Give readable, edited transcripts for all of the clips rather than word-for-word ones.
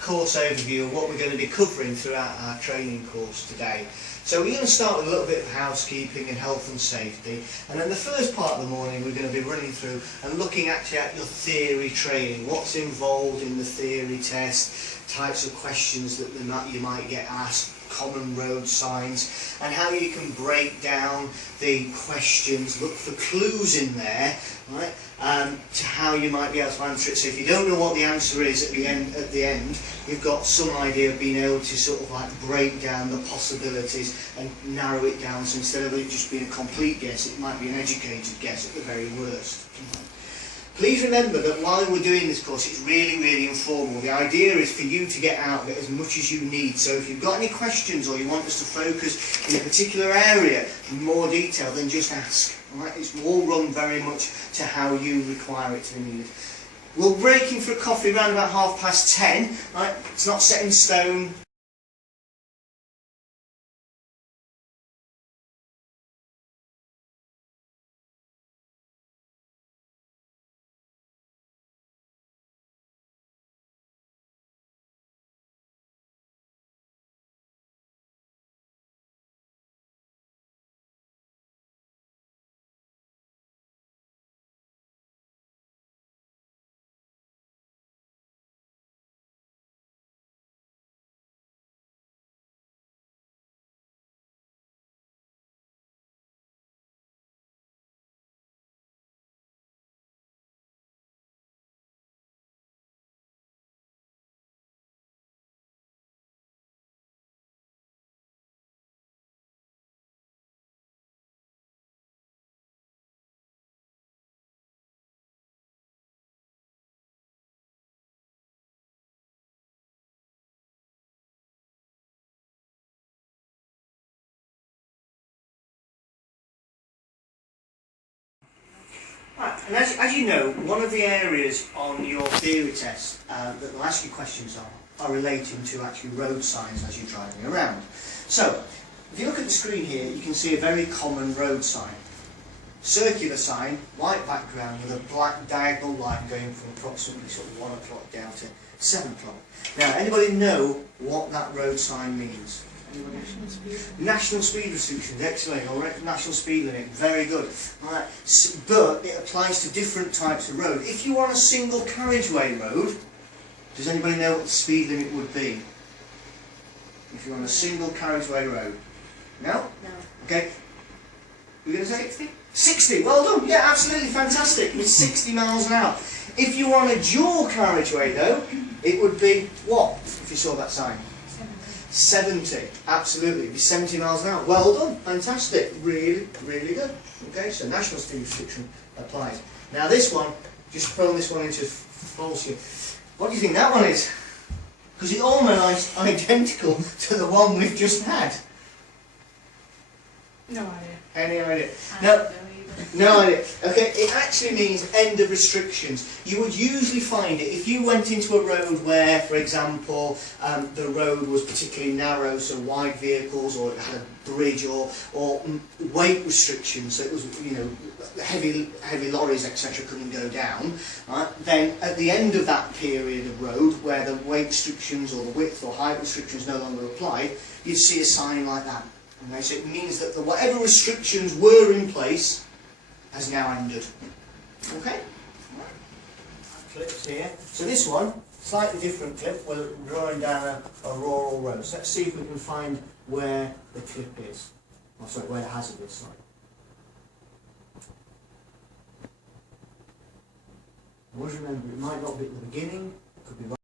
Course overview of what we're going to be covering throughout our training course today. So we're going to start with a little bit of housekeeping and health and safety, and then the first part of the morning we're going to be running through and looking actually at your theory training, what's involved in the theory test, types of questions that you might get asked, common road signs, and how you can break down the questions, look for clues in there, right, to how you might be able to answer it. So if you don't know what the answer is at the end, you've got some idea of being able to sort of like break down the possibilities and narrow it down. So instead of it just being a complete guess, it might be an educated guess at the very worst. Please remember that while we're doing this course, it's really informal. The idea is for you to get out of it as much as you need. So if you've got any questions or you want us to focus in a particular area in more detail, then just ask. Right? It's all run very much to how you require it to be needed. We'll break in for a coffee around about 10:30. Right? It's not set in stone. Right, and as you know, one of the areas on your theory test that they'll ask you questions on are relating to actually road signs as you're driving around. So, if you look at the screen here, you can see a very common road sign. Circular sign, white background with a black diagonal line going from approximately sort of 1 o'clock down to 7 o'clock. Now, anybody know what that road sign means? National speed restrictions, excellent, or national speed limit, very good. Right. But it applies to different types of road. If you are on a single carriageway road, does anybody know what the speed limit would be? If you're on a single carriageway road? No? No. Okay. You're going to say? 60. 60, well done, yeah, absolutely fantastic. It's 60 miles an hour. If you were on a dual carriageway though, it would be what, if you saw that sign? 70, absolutely, it'd be 70 miles an hour. Well done, fantastic, really good. Okay, so national speed restriction applies. Now this one, just throwing this one into false here. What do you think that one is? Because it's almost identical to the one we've just had. No idea. Any idea? No. No idea. Okay, it actually means end of restrictions. You would usually find it if you went into a road where, for example, the road was particularly narrow, so wide vehicles, or it had a bridge, or weight restrictions, so it was, you know, heavy lorries, etc., couldn't go down. Right? Then at the end of that period of road, where the weight restrictions or the width or height restrictions no longer applied, you'd see a sign like that. Okay, so it means that whatever restrictions were in place has now ended. Okay? Clips here. So this one, slightly different clip, we're drawing down a rural road. So let's see if we can find where the clip is. Oh, sorry, where the hazard is, sorry. Always remember, it might not be at the beginning, it could be right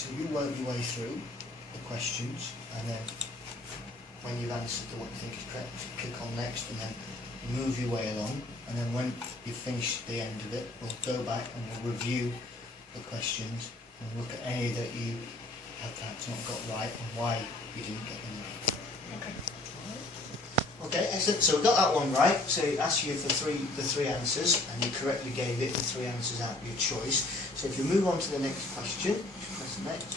So you work your way through the questions, and then when you've answered what you think is correct, click on next, and then move your way along. And then when you've finished the end of it, we'll go back and we'll review the questions and look at any that you have perhaps not got right and why you didn't get them right. Okay. Okay, excellent. So we got that one right. So it asks you for the three answers, and you correctly gave it the 3 answers out of your choice. So if you move on to the next question, just press next.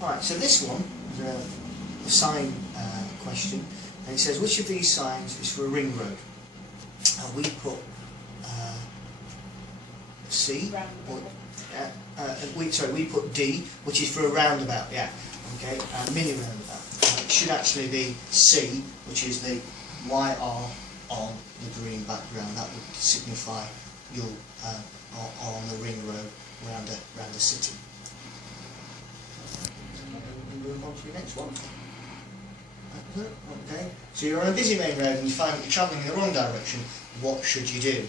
Alright, so this one is a sign question, and it says which of these signs is for a ring road? And we put C, or, we put D, which is for a roundabout, yeah, okay, a mini roundabout. It should actually be C, which is the YR on the green background. That would signify you're on the ring road around the city. Move on to the next one. Okay, so you're on a busy main road and you find that you're travelling in the wrong direction. What should you do?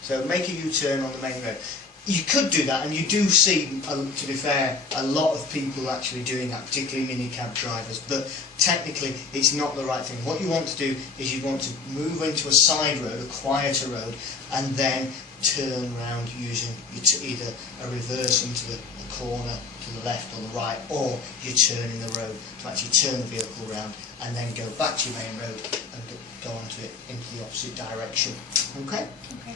So make a U-turn on the main road. You could do that, and you do see, to be fair, a lot of people actually doing that, particularly minicab drivers, but technically it's not the right thing. What you want to do is you want to move into a side road, a quieter road, and then turn around using either a reverse into the corner to the left or the right, or you turn in the road to actually turn the vehicle around and then go back to your main road and go onto it into the opposite direction. Okay? Okay.